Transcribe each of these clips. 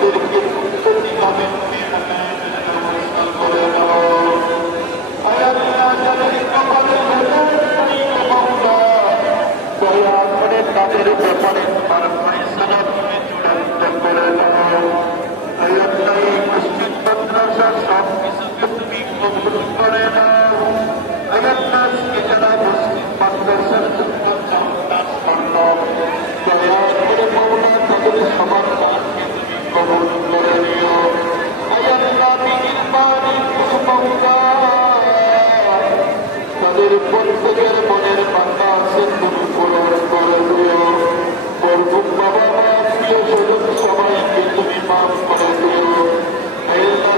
তাদেরকে প্রতিভাবে করে দাও। যাদের কপালে দয়া করে তাদের ব্যাপারে তোমার ফয়সালা তুমি চূড়ান্ত করে দাও। এই মসজিদ মাদ্রাসা সব কিছুকে তুমি কবুল করে দাও। আজকে যারা মসজিদ মাদ্রাসার জন্য দয়া করে মওলা তাদের সবার কাজকে তুমি কবুল করে নিও। তাদের প্রত্যেকের মনের বান্দা আছে তুমি পূরণ করে দিও। বরগুম বাবা মা প্রিয় স্বজন সবাইকে তুমি মাফ করে দিও।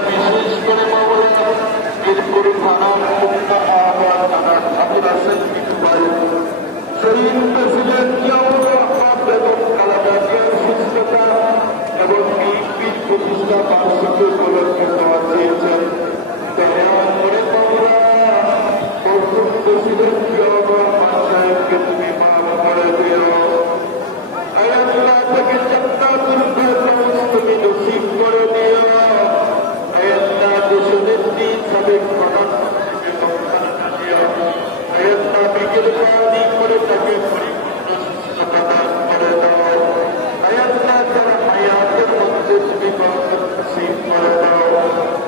বিশেষ করে মাওলা মিরপুর থানার মুক্তা আহ্বান থানার ঠাকুর আছেন শরীর প্রেসিডেন্ট জিয়াউর রহমান বেগম খালেদা জিয়ার সুস্থতা এবং বিএনপির প্রতিষ্ঠা বার্ষিকী উপলক্ষে দেওয়া চেয়েছেন। দয়া করে মাওলা বরগুম প্রেসিডেন্ট জিয়াউর রহমান সাহেবকে তুমি মাফ করে দিও। আল্লাহ থেকে জান্নাতুল ফেরদাউস তুমি নসিব করে দিও। আল্লাহ দেশনেত্রী সাবেক প্রধানমন্ত্রী বেগম খালেদা জিয়া আল্লাহ বিকেল পানি করে তাকে পরিপূর্ণ সুস্থতা দান করে দাও। আল্লাহ তারা হায়াতের মধ্যে তুমি বরকত নসিব করে দাও।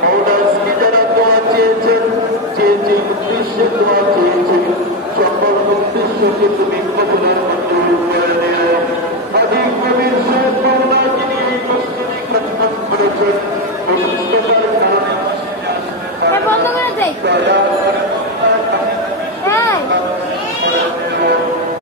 মওলা আজকে যারা দোয়া চেয়েছেন, যে যে উদ্দেশ্যে দোয়া চেয়েছেন, সকল উদ্দেশ্যকে তুমি কবুলের মঞ্জুর করে নিও। হাজী কবির সাহেব মওলা যিনি এই মসজিদে খিদমত করেছেন, অসুস্থতার কারণে দয়া করে